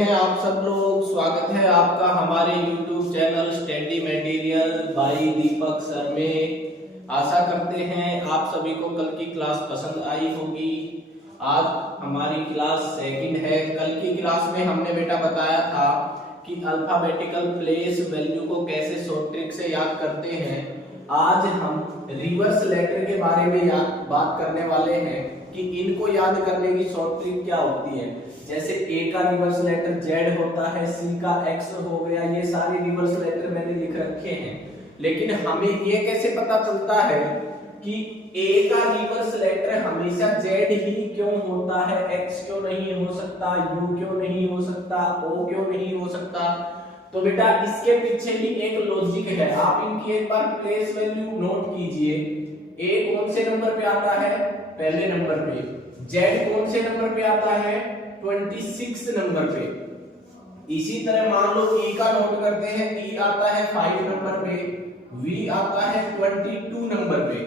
हैं आप सब लोग। स्वागत है आपका हमारे YouTube channel study material by Deepak sir में। आशा करते हैं आप सभी को कल की क्लास पसंद आई होगी। आज हमारी क्लास सेकंड है। कल की क्लास में हमने बेटा बताया था कि अल्फाबेटिकल प्लेस वैल्यू को कैसे शॉर्ट ट्रिक से याद करते हैं। आज हम रिवर्स लेटर के बारे में बात करने वाले हैं कि इनको याद करने की शॉर्ट ट्रिक क्या होती है। जैसे ए का रिवर्स लेटर जेड होता है, सी का एक्स हो गया, ये सारे रिवर्स लेटर मैंने लिख रखे हैं। लेकिन हमें ये कैसे पता चलता है कि ए का रिवर्स लेटर हमेशा जेड ही क्यों होता है, एक्स क्यों नहीं हो सकता, यू क्यों नहीं हो सकता, ओ क्यों नहीं हो सकता। तो बेटा इसके पीछे भी एक लॉजिक है। आप इनकी एक बार प्लेस वैल्यू नोट कीजिए। ए कौन से नंबर पे आता है? पहले नंबर पे। जेड कौन से नंबर पे आता है? 26 नंबर पे। इसी तरह मान लो ई का नोट करते हैं। ई आता है 5 नंबर पे, वी आता है 22 नंबर पे।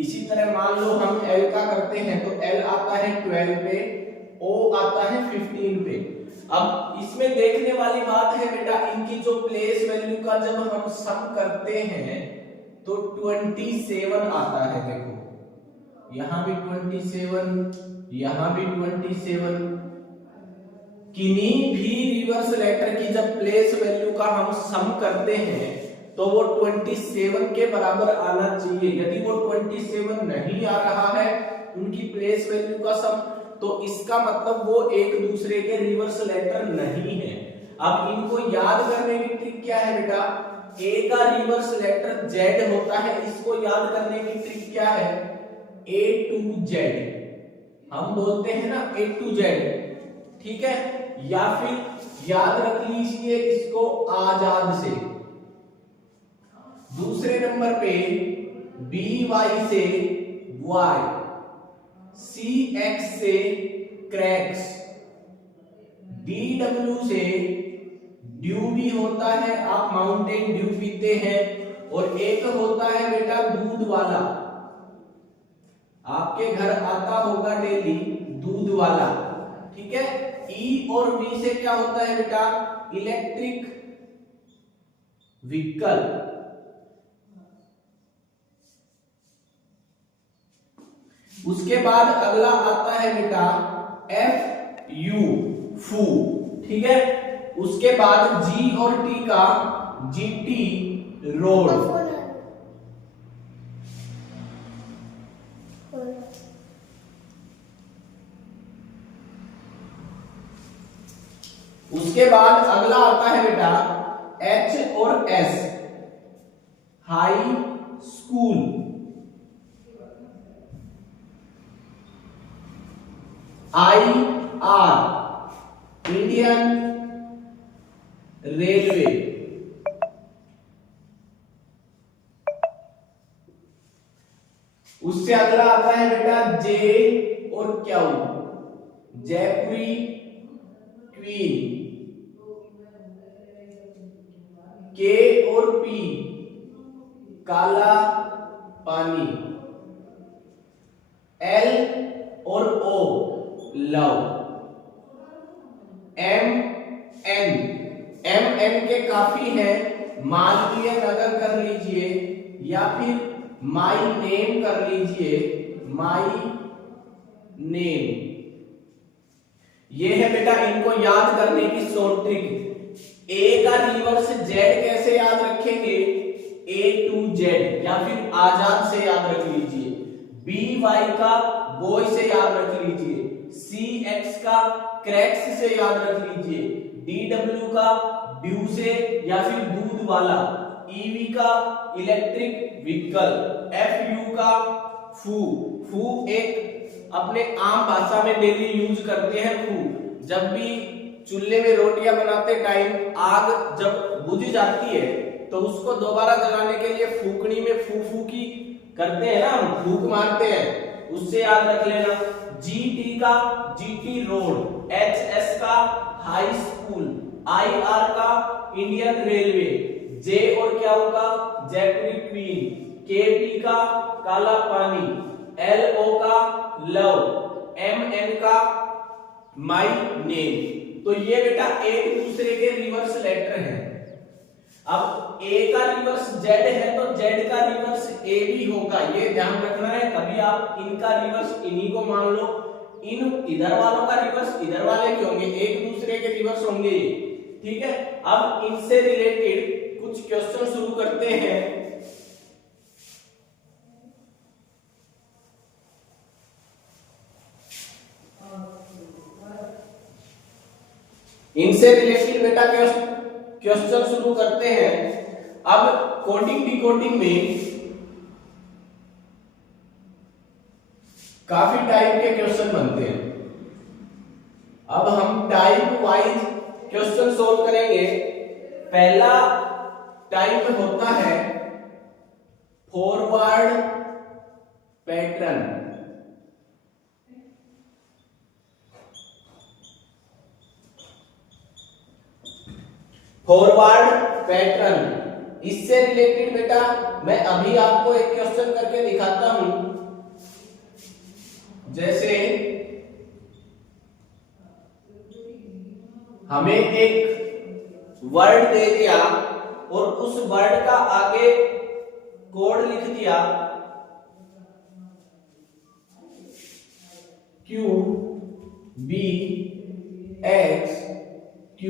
इसी तरह मान लो हम एल का करते हैं तो एल आता है 12 पे, ओ आता है 15 पे। अब इसमें देखने वाली बात है बेटा, इनकी जो प्लेस वैल्यू का जब हम सम करते हैं तो 27 आता है। देखो यहां भी 27, यहां भी 27। किन्हीं भी रिवर्स लेटर की जब प्लेस वैल्यू का हम सम करते हैं तो वो 27 के बराबर आना चाहिए। यदि वो 27 नहीं आ रहा है उनकी प्लेस वैल्यू का सम, तो इसका मतलब वो एक दूसरे के रिवर्स लेटर नहीं है। अब इनको याद करने की ट्रिक क्या है बेटा? ए का रिवर्स लेटर जेड होता है, इसको याद करने की ट्रिक क्या है? ए टू जेड हम बोलते हैं ना, ए टू जेड, ठीक है। या फिर याद रख लीजिए इसको आजाद से। दूसरे नंबर पे बी वाई से वाई, सी एक्स से क्रैक्स, डी डब्ल्यू से ड्यू भी होता है, आप माउंटेन ड्यू पीते हैं। और एक होता है बेटा दूध वाला, आपके घर आता होगा डेली दूध वाला, ठीक है। ई और वी से क्या होता है बेटा? Electric vehicle. उसके बाद अगला आता है बेटा एफ यू फू, ठीक है। उसके बाद जी और टी का जीटी रोड। उसके बाद अगला आता है बेटा एच और S, high school. I R Indian railway. उससे अगला आता है बेटा जे और क्यू, जयपुरी क्वीन। के और पी काला पानी। एल और ओ लव। एम एन के काफी है, मालवीय नगर कर लीजिए या फिर माई नेम कर लीजिए, माई नेम। ये है बेटा इनको याद करने की शॉर्ट ट्रिक। ए का रिवर्स जेड कैसे याद रखेंगे? ए टू जेड या फिर आजाद से याद रख लीजिए। बी वाई का बॉय से याद रख लीजिए। सी एक्स का क्रैक्स से याद रख लीजिए। डी डब्ल्यू का ड्यू से या फिर दूध वाला। ईवी का इलेक्ट्रिक व्हीकल। एफ यू का फू, फू एक अपने आम भाषा में डेली यूज करते हैं फू। जब भी चूल्हे में रोटियां बनाते टाइम आग जब बुझ जाती है तो उसको दोबारा जलाने के लिए फूकनी में फू फू की करते हैं ना, हम फूक मारते हैं, उससे याद रख लेना। जीटी का जीटी रोड, एच एस का हाई स्कूल, आई आर का इंडियन रेलवे, जे और क्या का जयपुरी क्वीन, के पी का काला पानी, एल ओ का लव, एम एन का माई नेम। तो ये बेटा एक दूसरे के रिवर्स लेटर है। अब ए का रिवर्स जेड है तो जेड का रिवर्स ए भी होगा, ये ध्यान रखना है। कभी आप इनका रिवर्स इन्हीं को मान लो, इन इधर वालों का रिवर्स इधर वाले भी होंगे, एक दूसरे के रिवर्स होंगे ये, ठीक है। अब इनसे रिलेटेड कुछ क्वेश्चन शुरू करते हैं। इनसे रिलेटेड बेटा क्वेश्चन शुरू करते हैं। अब कोडिंग डिकोडिंग में काफी टाइप के क्वेश्चन बनते हैं। अब हम टाइप वाइज क्वेश्चन सोल्व करेंगे। पहला टाइप होता है फॉरवर्ड पैटर्न। फॉरवर्ड पैटर्न, इससे रिलेटेड बेटा मैं अभी आपको एक क्वेश्चन करके दिखाता हूं। जैसे हमें एक वर्ड दे दिया और उस वर्ड का आगे कोड लिख दिया Q B X Q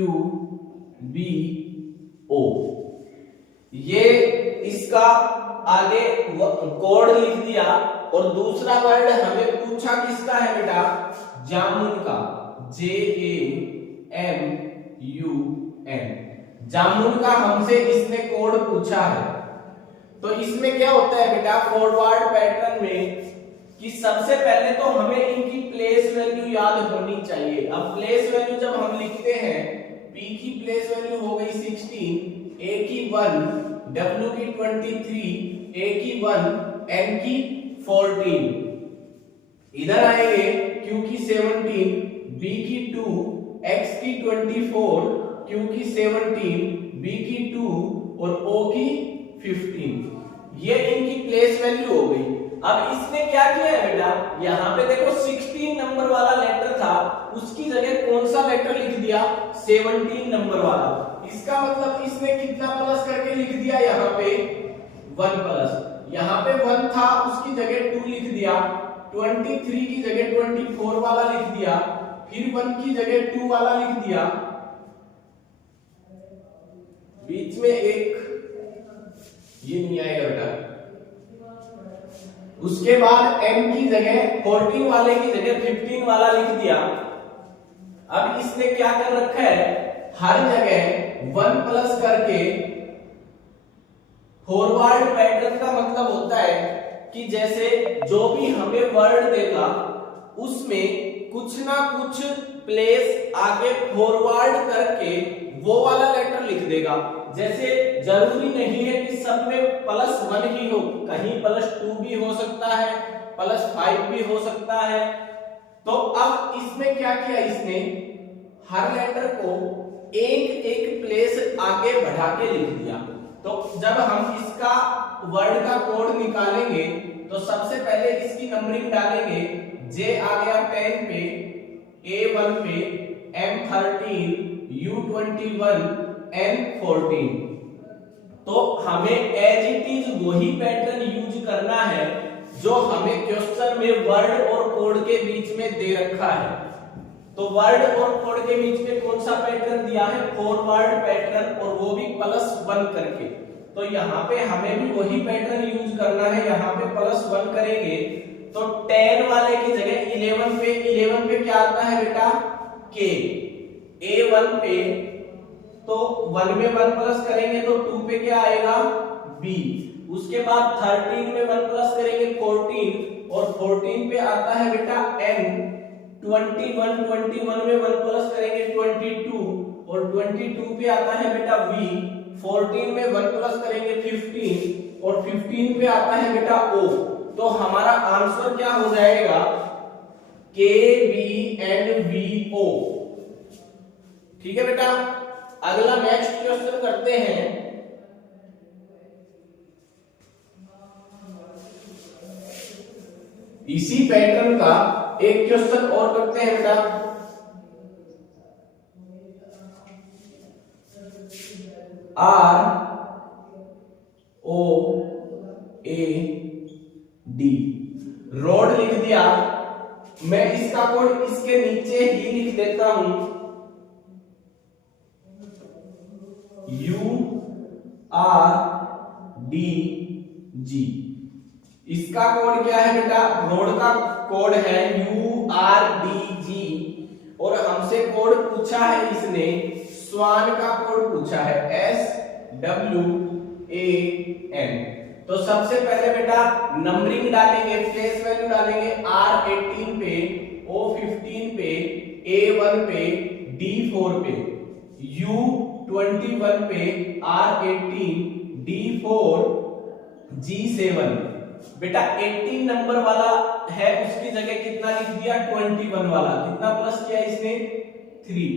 B O, ये इसका आगे कोड लिख दिया। और दूसरा वर्ड हमें पूछा किसका है बेटा, जामुन का, JAMUN, जामुन का हमसे इसने कोड पूछा है। तो इसमें क्या होता है बेटा फॉरवर्ड पैटर्न में कि सबसे पहले तो हमें इनकी प्लेस वैल्यू याद होनी चाहिए। अब प्लेस वैल्यू जब हम लिखते हैं, P की प्लेस वैल्यू हो गई 16, A की 1, W की 23, A की 1, N की 14, इधर आएंगे Q की 17, B की 2, X की 24, Q की 17, B की 2 और O की 15। ये इनकी प्लेस वैल्यू हो गई। अब इसने क्या किया है बेटा, यहाँ पे देखो 16 नंबर वाला लेटर था, उसकी जगह कौन सा लेटर लिख दिया, 17 नंबर वाला। इसका मतलब इसने कितना प्लस करके लिख दिया, यहाँ पे 1 प्लस। यहाँ पे 1 था, उसकी जगह 2 लिख दिया, 23 की जगह 24 वाला लिख दिया, फिर 1 की जगह 2 वाला लिख दिया, बीच में एक ये नहीं आएगा बेटा। उसके बाद n की जगह 14 वाले की जगह 15 वाला लिख दिया। अब इसने क्या कर रखा है, हर जगह 1 प्लस करके। फॉरवर्ड पैटर्न का मतलब होता है कि जैसे जो भी हमें वर्ड देगा उसमें कुछ ना कुछ प्लेस आगे फॉरवर्ड करके वो वाला लेटर लिख देगा। जैसे जरूरी नहीं है कि सब में +1 ही हो, कहीं +2 भी हो सकता है, +5 भी हो सकता है। तो अब इसमें क्या किया, इसने हर लेटर को एक एक प्लेस आगे बढ़ा के लिख दिया। तो जब हम इसका वर्ड का कोड निकालेंगे तो सबसे पहले इसकी नंबरिंग डालेंगे। J आ गया 10 पे, A1 पे, M13, U21, N14। तो हमें एज इट इज वही पैटर्न यूज करना है जो हमें क्वेश्चन में वर्ड और कोड के बीच में दे रखा है। तो वर्ड और कोड के बीच में कौन सा पैटर्न दिया है, फॉरवर्ड पैटर्न, और वो भी +1 करके। तो यहाँ पे हमें भी वही पैटर्न यूज करना है, यहाँ पे +1 करेंगे तो 10 वाले की जगह 11 पे क्या आता है बेटा, K। A1 पे तो 1 में 1 प्लस करेंगे तो 2 पे क्या आएगा, B। उसके बाद 13 में 1 प्लस करेंगे 14, और 14 पे आता है बेटा N। 21 में 1 प्लस करेंगे 22, और 22 पे आता है बेटा V। 14 में 1 प्लस करेंगे 15, और 15 पे आता है बेटा O। तो हमारा आंसर क्या हो जाएगा, KBNVO। ठीक है बेटा। अगला नेक्स्ट क्वेश्चन करते हैं। इसी पैटर्न का एक क्वेश्चन और करते हैं बेटा। ROAD। रोड लिख दिया। मैं इसका कोड इसके नीचे ही लिख देता हूं, URDG। इसका कोड क्या है बेटा? रोड का कोड है URDG। और हमसे कोड पूछा है इसने, स्वान का कोड पूछा है SWAN। तो सबसे पहले बेटा नंबरिंग डालेंगे, फेस वैल्यू डालेंगे R18 पे, O15 पे, A1 पे, D4 पे, U21 पे, R18, D4, G7। बेटा 18 नंबर वाला है, उसकी जगह कितना लिख दिया? 21 वाला। कितना प्लस किया इसने? 3।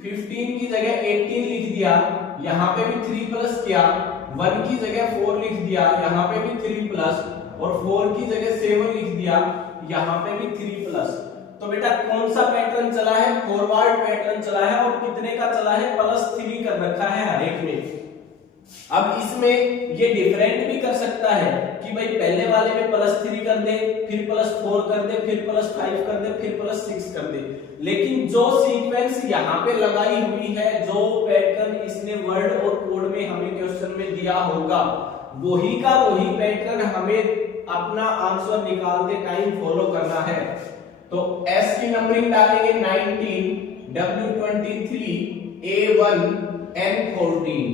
15 की जगह 18 लिख दिया, यहां पे भी 3 प्लस किया। 1 की जगह 4 लिख दिया, यहां पे भी 3 प्लस, और 4 की जगह 7 लिख दिया, यहां पे भी 3 प्लस। तो बेटा कौन सा पैटर्न चला है? फॉरवर्ड पैटर्न चला है। और कितने का चला है? +3 कर रखा है हर एक में। अब इसमें ये डिफरेंट भी कर सकता है कि भाई पहले वाले में +3 कर दे, फिर +4 कर दे, फिर +5 कर दे, फिर +6 कर दे। लेकिन जो सीक्वेंस यहाँ पे लगाई हुई है, जो पैटर्न इसने वर्ड और कोड में हमें क्वेश्चन में दिया होगा, वही का वही पैटर्न हमें अपना आंसर निकालते टाइम फॉलो करना है। तो S की नंबरिंग डालेंगे 19, W23, A1, N14।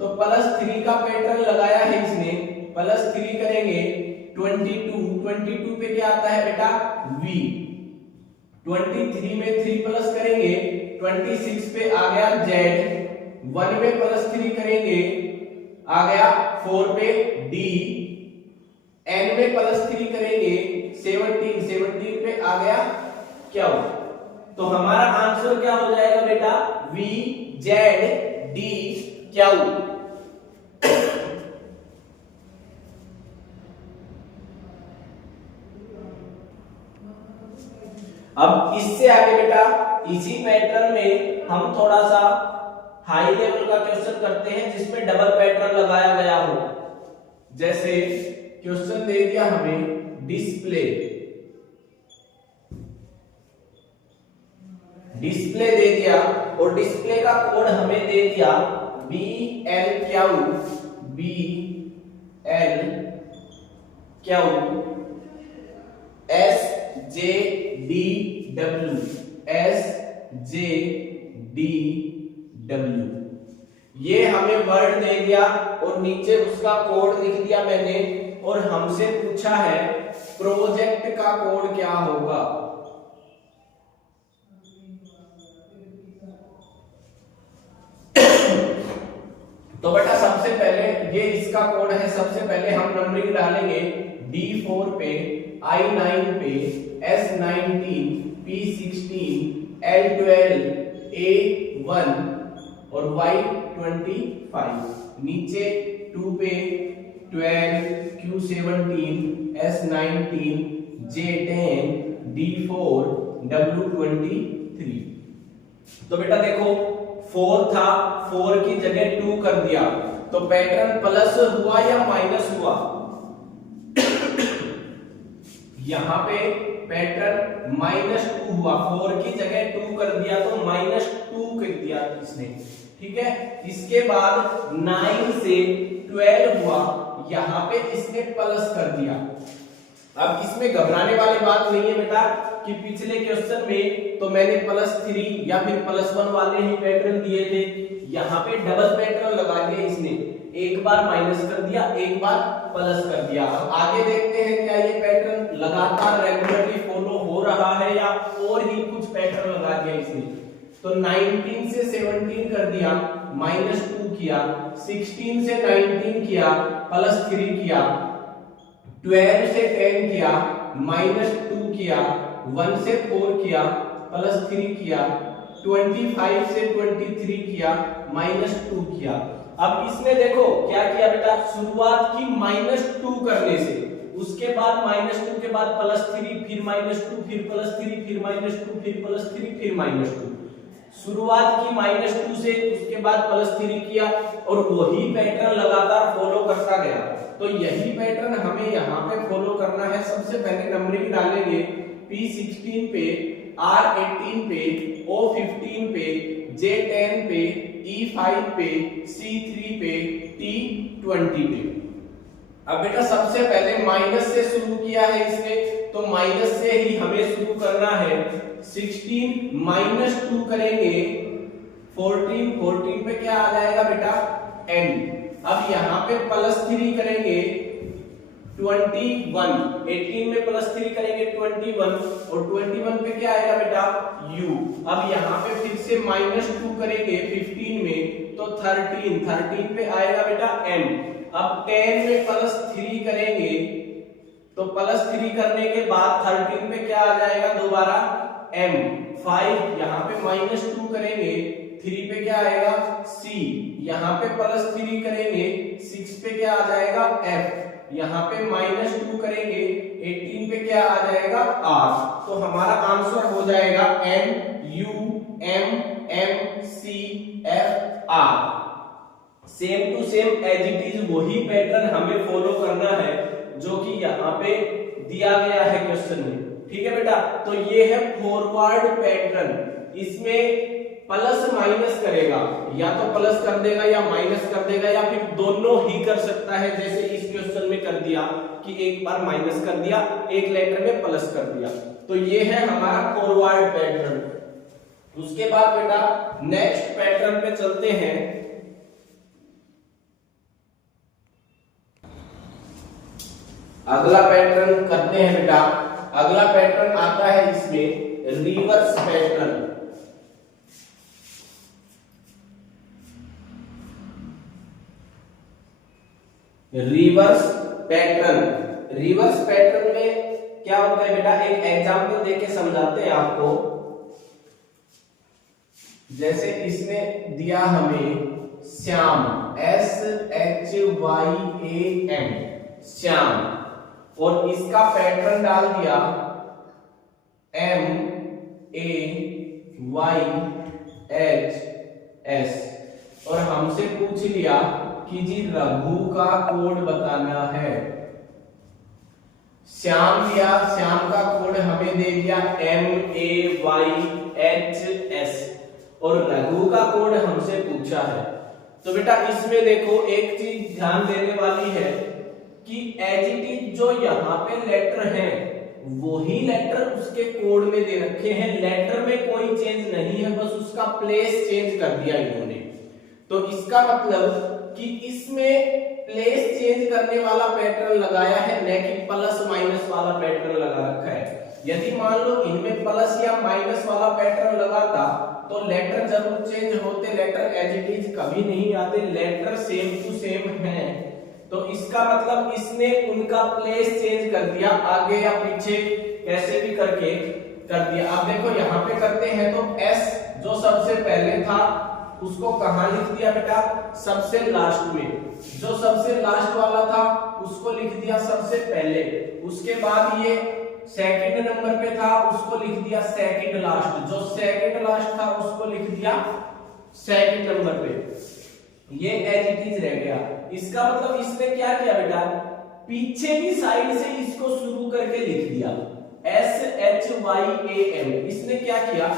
तो +3 का पैटर्न लगाया है इसने, +3 करेंगे 22 पे क्या आता है बेटा? V। 23 में 3 प्लस करेंगे, 26 पे आ गया Z। 1 में +3 करेंगे, आ गया 4 पे D। N में +3 करेंगे 17 पे आ गया क्या? तो हमारा आंसर क्या हो जाएगा बेटा? VZD क्या? अब इससे आगे बेटा इसी पैटर्न में हम थोड़ा सा हाई लेवल का क्वेश्चन करते हैं, जिसमें डबल पैटर्न लगाया गया हो। जैसे क्वेश्चन दे दिया हमें डिस्प्ले दे दिया, और डिस्प्ले का कोड हमें दे दिया BLQ SJDW। ये हमें वर्ड दे दिया और नीचे उसका कोड लिख दिया मैंने, और हमसे पूछा है प्रोजेक्ट का कोड क्या होगा। तो बेटा सबसे पहले ये इसका कोड है। सबसे पहले हम नंबरिंग डालेंगे D4 पे, I9 पे, S19, P16, L12, A1 और Y25। नीचे 2 पे 12, Q17, S19, J10, D4, W23। तो बेटा देखो 4 था, 4 की जगह 2 कर दिया, तो पैटर्न प्लस हुआ या माइनस हुआ? यहां पे पैटर्न -2 हुआ। 4 की जगह 2 कर दिया तो -2 कर दिया इसने, ठीक है। इसके बाद 9 से 12 हुआ, यहां पे इसने प्लस कर दिया। अब इसमें घबराने वाली बात नहीं है बेटा कि पिछले क्वेश्चन में तो मैंने +3 या फिर +1 वाले ही पैटर्न दिए थे। यहाँ पे डबल पैटर्न लगा दिया इसने, एक बार माइनस कर दिया, एक बार प्लस कर दिया। अब आगे देखते हैं क्या ये पैटर्न लगातार रेगुलरली फॉलो हो रहा है या और ही कुछ पैटर्न लगा दिया इसने। तो 19 से 17 कर दिया, -2 किया, 16 से 19 किया, +3 किया, 12 से 10 किया, -2 किया, 1 से 4 किया, +3 किया, 25 से 23 किया, -2 किया। अब इसमें देखो क्या किया बेटा, शुरुआत की -2 करने से, उसके बाद -2 के बाद +3, फिर -2, फिर +3, फिर -2, फिर +3, फिर -2। शुरुआत की -2 से, उसके बाद +3 किया और वही पैटर्न लगातार फॉलो करता गया। तो यही पैटर्न हमें यहाँ पे फॉलो करना है। सबसे पहले नंबरिंग डालेंगे P16 पे, R18 पे, O15 पे, J10 पे, E5 पे, C3 पे, T20 पे। अब बेटा सबसे पहले माइनस से शुरू किया है इसने, तो माइनस से ही हमें शुरू करना है। 16 - 2 करेंगे 14, 14 पे क्या आ जाएगा बेटा n। अब यहाँ पे +3 करेंगे 21, 18 में +3 करेंगे 21 और 21 पे क्या आएगा बेटा u। अब यहाँ पे फिर से -2 करेंगे 15 में तो 13, 13 पे आएगा बेटा n। अब 10 में +3 करेंगे तो +3 करने के बाद 13 पे क्या आ जाएगा दोबारा m। 5 यहाँ पे -2 करेंगे 3 पे क्या आएगा c। यहाँ पे +3 करेंगे 6 पे क्या आ जाएगा f। यहाँ पे -2 करेंगे 18 पे क्या आ जाएगा r। तो हमारा आंसर हो जाएगा n u m m c f r। Same to same as it is वही पैटर्न हमें फॉलो करना है जो कि यहाँ पे दिया गया है क्वेश्चन में। ठीक है बेटा, तो ये है फॉरवर्ड पैटर्न। इसमें प्लस माइनस करेगा, या तो प्लस कर देगा या माइनस कर देगा या फिर दोनों ही कर सकता है, जैसे इस क्वेश्चन में कर दिया कि एक बार माइनस कर दिया, एक लेटर में प्लस कर दिया। तो ये है हमारा फॉरवर्ड पैटर्न। उसके बाद बेटा नेक्स्ट पैटर्न पे चलते हैं। अगला पैटर्न करते हैं बेटा। अगला पैटर्न आता है इसमें reverse pattern. Reverse pattern, reverse pattern में क्या होता है बेटा, एक एग्जांपल देके समझाते हैं आपको। जैसे इसमें दिया हमें श्याम, SHYAM, श्याम, और इसका पैटर्न डाल दिया MAYHS और हमसे पूछ लिया कि जी रघु का कोड बताना है। श्याम दिया, श्याम का कोड हमें दे दिया MAYHS और रघु का कोड हमसे पूछा है। तो बेटा इसमें देखो एक चीज ध्यान देने वाली है कि एज इट इज जो यहाँ पे लेटर हैं वही लेटर उसके कोड में दे रखे हैं। लेटर में कोई चेंज नहीं है, बस उसका प्लेस चेंज कर दिया इन्होंने। तो इसका मतलब कि इसमें प्लेस चेंज करने वाला पैटर्न लगाया है, न कि प्लस माइनस वाला पैटर्न लगा रखा है। यदि मान लो इनमें प्लस या माइनस वाला पैटर्न लगाता तो लेटर जरूर चेंज होते, लेटर एज इट इज कभी नहीं आते, लेटर सेम टू सेम है। तो इसका मतलब इसने उनका प्लेस चेंज कर दिया, आगे या पीछे कैसे भी करके कर दिया। अब देखो यहाँ पे करते हैं तो S जो सबसे पहले था उसको कहाँ लिख दिया बेटा, सबसे लास्ट में। जो सबसे लास्ट वाला था उसको लिख दिया सबसे पहले। उसके बाद ये सेकंड नंबर पे था उसको लिख दिया सेकंड लास्ट। जो सेकंड लास्ट था उसको लिख दिया सेकंड नंबर पे। ये एज इट इज रह गया। इसका मतलब इसने क्या किया बेटा, पीछे की साइड से इसको शुरू करके लिख दिया SHYAM। इसने क्या किया,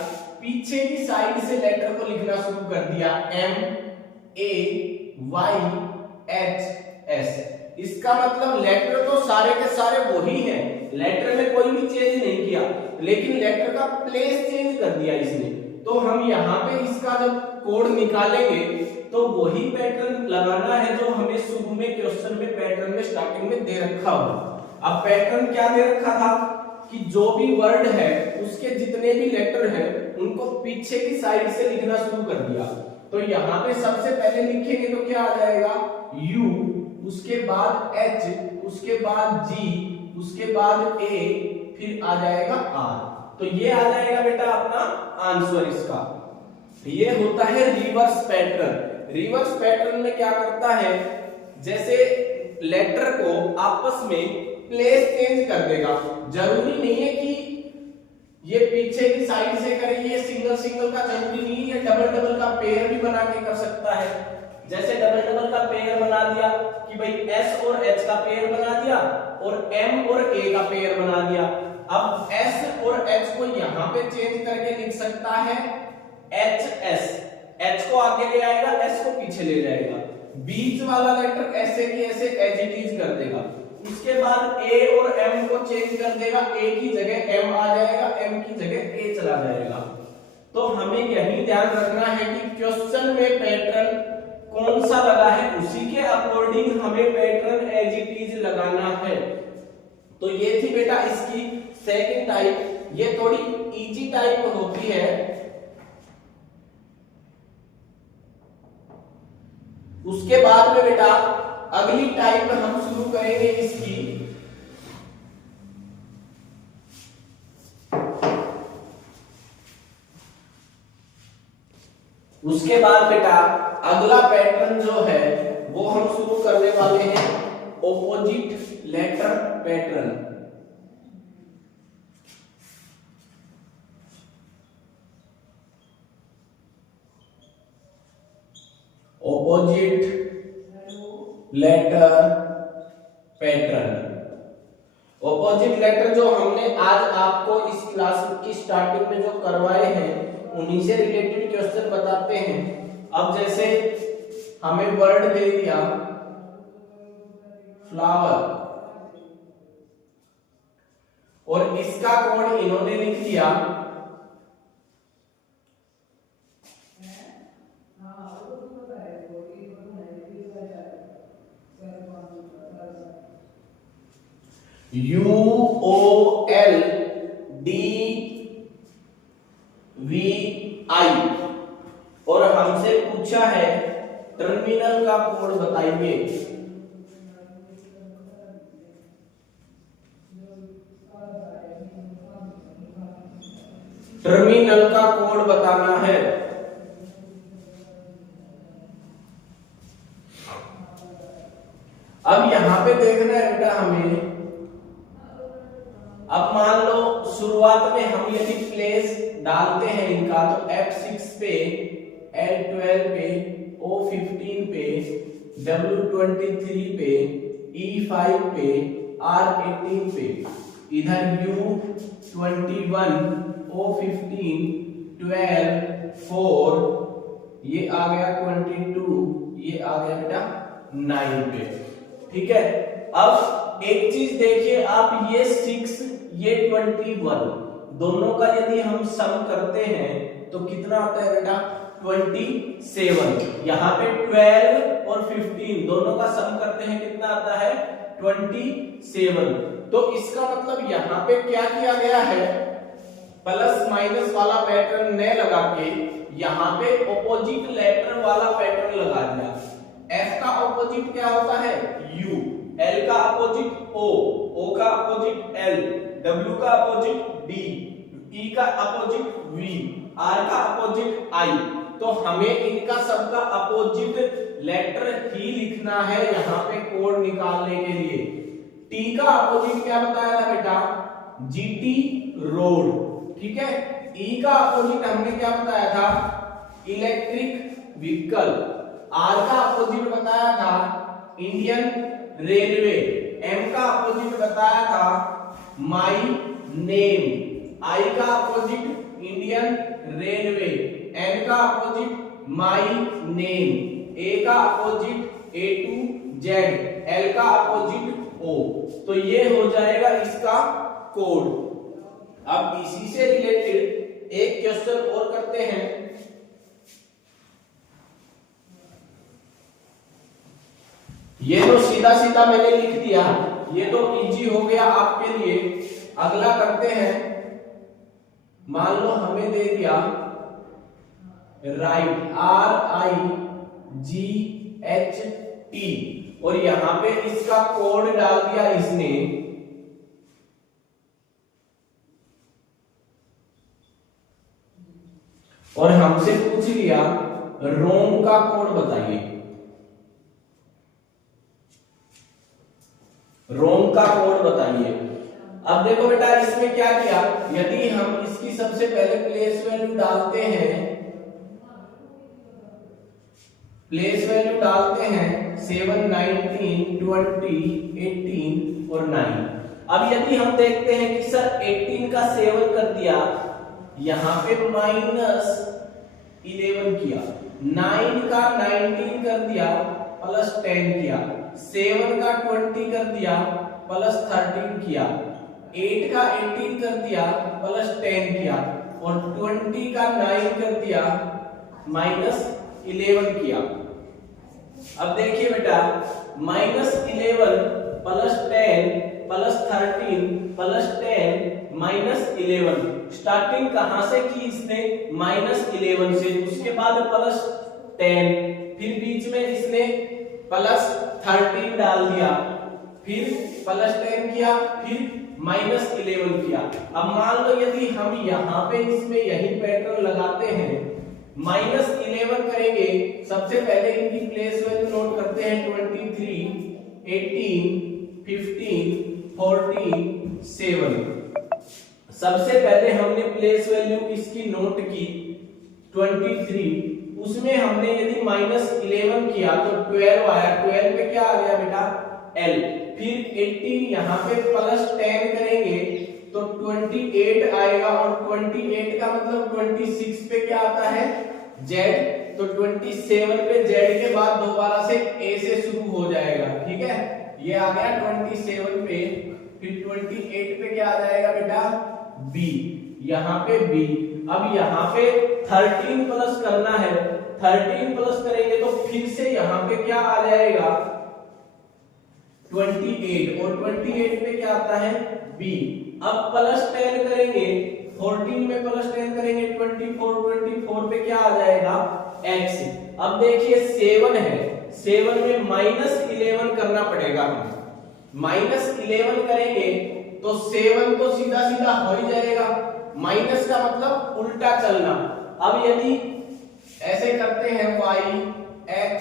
पीछे की साइड से लेटर को लिखना शुरू कर दिया MAYHS। इसका मतलब लेटर तो सारे के सारे वही हैं, लेटर में कोई भी चेंज नहीं किया, लेकिन लेटर का प्लेस चेंज कर दिया इसने। तो हम यहाँ पे इसका जब कोड निकालेंगे तो वही पैटर्न लगाना है जो हमें शुरू में क्वेश्चन में पैटर्न में स्टार्टिंग में दे रखा हो। अब पैटर्न क्या दे रखा था कि जो भी वर्ड है उसके जितने भी लेटर हैं उनको पीछे की साइड से लिखना शुरू कर दिया। तो यहाँ पे सबसे पहले लिखेंगे तो क्या आ जाएगा U, उसके बाद H, उसके बाद G, उसके बाद A, फिर आ जाएगा R। तो ये आ जाएगा बेटा अपना आंसर इसका। ये होता है रिवर्स पैटर्न। रिवर्स पैटर्न में क्या करता है, जैसे लेटर को आपस में प्लेस चेंज कर देगा। जरूरी नहीं है कि ये पीछे की साइड से करे, ये सिंगल सिंगल का जरूरी नहीं है, डबल का पेयर भी बना के कर सकता है। जैसे डबल का पेयर बना दिया कि भाई S और H का पेयर बना दिया और M और A का पेयर बना दिया। अब S और H को यहां पे चेंज करके लिख सकता है HS, H को आगे ले आएगा, S को पीछे ले जाएगा, बीच वाला लेटर ऐसे की ऐसे एज इट इज कर देगा। उसके बाद A और M को चेंज कर देगा, A की जगह M आ जाएगा, M की जगह A चला जाएगा। तो हमें यही ध्यान रखना है कि क्वेश्चन में पैटर्न कौन सा लगा है उसी के अकॉर्डिंग हमें पैटर्न एज इट इज लगाना है। तो ये थी बेटा इसकी सेकंड टाइप, ये थोड़ी इजी टाइप होती है। उसके बाद में बेटा अगली टाइप हम शुरू करेंगे इसकी, उसके बाद बेटा अगला पैटर्न जो है वो हम शुरू करने वाले हैं opposite letter pattern. Opposite letter pattern, opposite letter जो हमने आज आपको इस क्लास की स्टार्टिंग में जो करवाए हैं उन्हीं से रिलेटेड क्वेश्चन बताते हैं। अब जैसे हमें वर्ड दे दिया फ्लावर और इसका कोड इन्होंने लिख दिया UOLDVI और हमसे पूछा है टर्मिनल का कोड बताइए। टर्मिनल का कोड बताना है। अब यहां पे देखना है बेटा हमें, अब मान लो शुरुआत में हम यदि प्लेस डालते हैं इनका तो F6 पे, L12 पे, O15 पे, W23 पे, E5 पे, R18 पे, इधर U21, O15, 12, 4, ये आ गया 22, ये आ गया बेटा 9 पे। ठीक है, अब एक चीज देखिए आप, ये 6 ये 21 दोनों का यदि हम सम करते हैं तो कितना आता है बेटा 27। यहाँ पे 12 और 15 दोनों का सम करते हैं कितना आता है 27। तो इसका मतलब यहाँ पे क्या किया गया है, प्लस माइनस वाला पैटर्न न लगा के यहाँ पे ऑपोजिट लेटर वाला पैटर्न लगा दिया। F का ऑपोजिट क्या होता है U, L का अपोजिट O, O का अपोजिट L, W का अपोजिट D, E का अपोजिट V, R का अपोजिट I। तो हमें इनका सबका अपोजिट लेटर ही लिखना है यहाँ पे कोड निकालने के लिए। T का अपोजिट क्या बताया था बेटा GT रोड, ठीक है। E का अपोजिट हमने क्या बताया था इलेक्ट्रिक व्हीकल, R का अपोजिट बताया था इंडियन रेलवे, M का अपोजिट बताया था माई नेम, I का अपोजिट इंडियन रेलवे, N का अपोजिट माई नेम, A का opposite A to Z, L का अपोजिट O। तो ये हो जाएगा इसका कोड। अब इसी से रिलेटेड एक क्वेश्चन और करते हैं। ये तो सीधा सीधा मैंने लिख दिया, ये तो इजी हो गया आपके लिए। अगला करते हैं, मान लो हमें दे दिया राइट RIGHT और यहां पे इसका कोड डाल दिया इसने, और हमसे पूछ लिया रोम का कोड बताइए। रोम का कोड बताइए। अब देखो बेटा इसमें क्या किया, यदि हम इसकी सबसे पहले प्लेस वैल्यू डालते हैं, प्लेस वैल्यू डालते हैं 7, 19, 20, 18 और 9। अब यदि हम देखते हैं कि सर 18 का 7 कर दिया, यहां पे -11 किया, 9 का 19 कर दिया प्लस 10 किया, 7 का 20 कर दिया प्लस 13 किया, 8 का 18 कर दिया प्लस 10 किया और 20 का 9 कर दिया -11 किया। अब देखिए बेटा, -11 प्लस 10 प्लस 13 प्लस 10 -11, स्टार्टिंग कहां से की इसने? -11 से, उसके बाद प्लस 10, फिर बीच में इसने प्लस 13 डाल दिया, फिर प्लस 10 किया, फिर -11 किया। अब मान लो यदि हम यहाँ पे इसमें यही पैटर्न लगाते हैं, -11 करेंगे, सबसे पहले इनकी प्लेस वैल्यू नोट करते हैं 23, 18, 15, 14, 7। सबसे पहले हमने प्लेस वैल्यू इसकी नोट की 23, उसमें हमने यदि -11 किया तो 12 आया, 12 पे क्या आ गया बेटा? L। फिर 18 यहाँ पे प्लस 10 करेंगे तो 28 आएगा और 28 का मतलब 26 पे क्या आता है? Z। तो 27 पे Z के बाद दोबारा से A से शुरू हो जाएगा, ठीक है? ये आ गया 27 पे, फिर 28 पे क्या आ जाएगा बेटा? B। यहाँ पे B। अब यहाँ पे 13 प्लस करना है, 13 प्लस करेंगे तो फिर से यहाँ पे क्या आ जाएगा? 28 और 28 पे क्या आता है? B। अब प्लस 10 करेंगे, 14 में प्लस 10 करेंगे 24 पे क्या आ जाएगा? X। अब देखिए 7 है, 7 में -11 करना पड़ेगा हमें, -11 करेंगे तो 7 तो सीधा सीधा हो ही जाएगा, माइनस का मतलब उल्टा चलना। अब यदि ऐसे करते हैं y x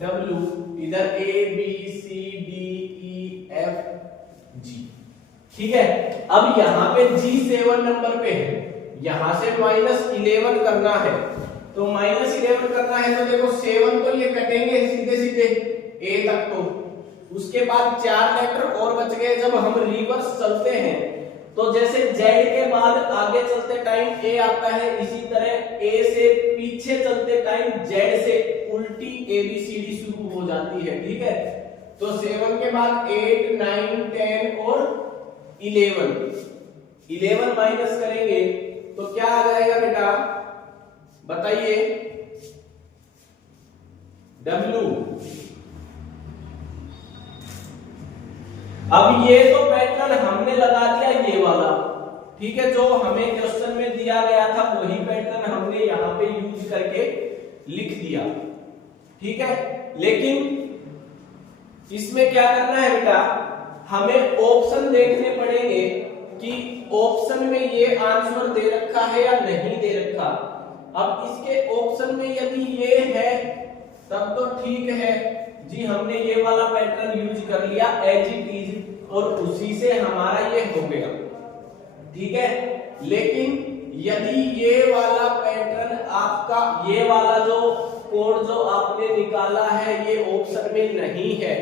w, इधर a b c d e f g, ठीक है? अब यहाँ पे g 7 नंबर पे है, यहां से -11 करना है, तो -11 करना है तो देखो 7 तो ये कटेंगे सीधे सीधे a तक, तो उसके बाद 4 लेटर और बच गए। जब हम रिवर्स चलते हैं तो जैसे Z के बाद आगे चलते टाइम A आता है, इसी तरह A से पीछे चलते टाइम Z से उल्टी ABCD शुरू हो जाती है, ठीक है? तो 7 के बाद 8, 9, 10 और 11 माइनस करेंगे तो क्या आ जाएगा बेटा? बताइए W। अब ये तो पैटर्न हमने लगा दिया ये वाला, ठीक है? जो हमें क्वेश्चन में दिया गया था वही पैटर्न हमने यहाँ पे यूज करके लिख दिया, ठीक है? लेकिन इसमें क्या करना है बेटा? हमें ऑप्शन देखने पड़ेंगे कि ऑप्शन में ये आंसर दे रखा है या नहीं दे रखा। अब इसके ऑप्शन में यदि ये है तब तो ठीक है जी, हमने ये वाला पैटर्न यूज कर लिया एज इट इज और उसी से हमारा ये हो गया, ठीक है? लेकिन यदि ये वाला पैटर्न आपका, ये वाला जो कोड जो आपने निकाला है ये ऑप्शन में नहीं है,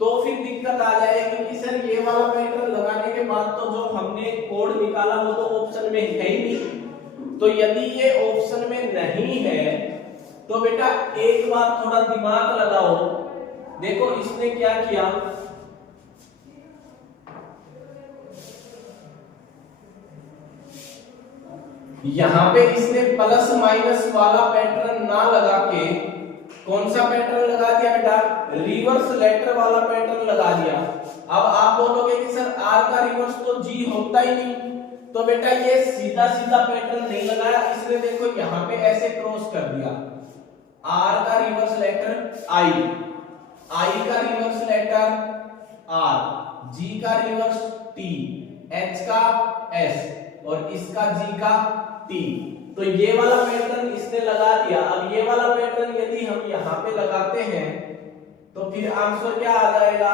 तो फिर दिक्कत आ जाएगी कि सर ये वाला पैटर्न लगाने के बाद तो जो हमने कोड निकाला वो तो ऑप्शन में है ही नहीं। तो यदि ये ऑप्शन में नहीं है तो बेटा एक बार थोड़ा दिमाग लगाओ, देखो इसने क्या किया, यहां पे इसने प्लस माइनस वाला पैटर्न ना लगा के कौन सा पैटर्न लगा दिया बेटा? रिवर्स लेटर वाला पैटर्न लगा दिया। अब आप बोलोगे कि सर R का रिवर्स तो G होता ही नहीं, तो बेटा ये सीधा सीधा पैटर्न नहीं लगाया, इसने देखो यहाँ पे ऐसे क्रॉस कर दिया। R का रिवर्स लेटर I का रिवर्स लेटर R, G का रिवर्स T, H का S और इसका G का T। तो ये वाला पैटर्न इसने लगा दिया। अब ये वाला पैटर्न यदि हम यहाँ पे लगाते हैं तो फिर आंसर क्या आ जाएगा?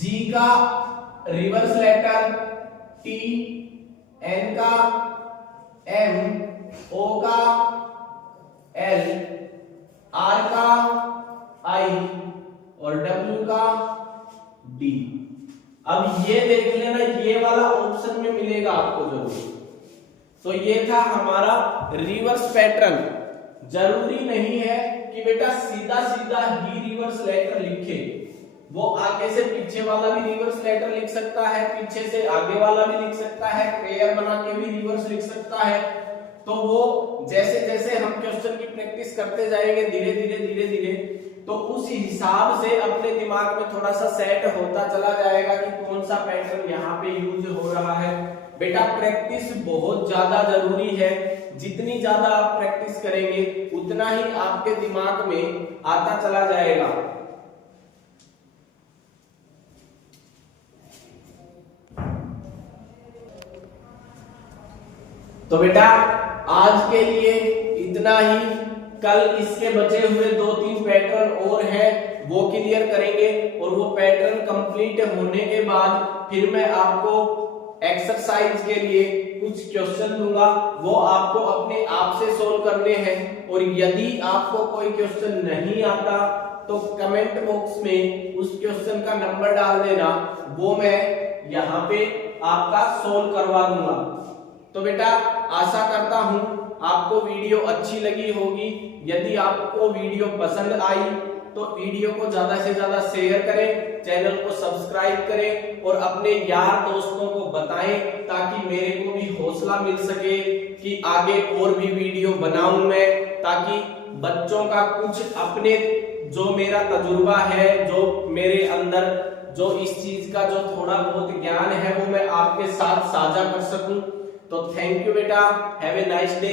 G का रिवर्स लेटर T, N का M, O का L, R का I और W का D। अब ये देख लेना, ये वाला ऑप्शन में मिलेगा आपको जरूर। तो ये था हमारा रिवर्स पैटर्न। जरूरी नहीं है कि बेटा सीधा सीधा ही रिवर्स लेटर लिखे, वो आगे से पीछे वाला भी रिवर्स लेटर लिख सकता है, पीछे से आगे वाला भी लिख सकता है, पेयर बना के भी रिवर्स लिख सकता है। तो वो जैसे जैसे हम क्वेश्चन की प्रैक्टिस करते जाएंगे धीरे धीरे तो उस हिसाब से अपने दिमाग में थोड़ा सा सेट होता चला जाएगा कि कौन सा पैटर्न यहाँ पे यूज हो रहा है। बेटा प्रैक्टिस बहुत ज्यादा जरूरी है, जितनी ज्यादा आप प्रैक्टिस करेंगे उतना ही आपके दिमाग में आता चला जाएगा। तो बेटा आज के लिए इतना ही। कल इसके बचे हुए 2-3 पैटर्न और हैं, वो क्लियर करेंगे और वो पैटर्न कंप्लीट होने के बाद फिर मैं आपको एक्सरसाइज के लिए कुछ क्वेश्चन दूंगा, वो आपको अपने आप से सोल्व करने हैं। और यदि आपको कोई क्वेश्चन नहीं आता तो कमेंट बॉक्स में उस क्वेश्चन का नंबर डाल देना, वो मैं यहाँ पे आपका सोल्व करवा दूंगा। तो बेटा आशा करता हूं आपको वीडियो अच्छी लगी होगी। यदि आपको वीडियो पसंद आई तो वीडियो को ज्यादा से ज्यादा शेयर करें, चैनल को सब्सक्राइब करें और अपने यार दोस्तों को बताएं, ताकि मेरे को भी हौसला मिल सके कि आगे और भी वीडियो बनाऊं मैं, ताकि बच्चों का कुछ अपने जो मेरा तजुर्बा है, जो मेरे अंदर जो इस चीज का जो थोड़ा बहुत ज्ञान है वो मैं आपके साथ साझा कर सकूं। तो थैंक यू बेटा, हैव ए नाइस डे।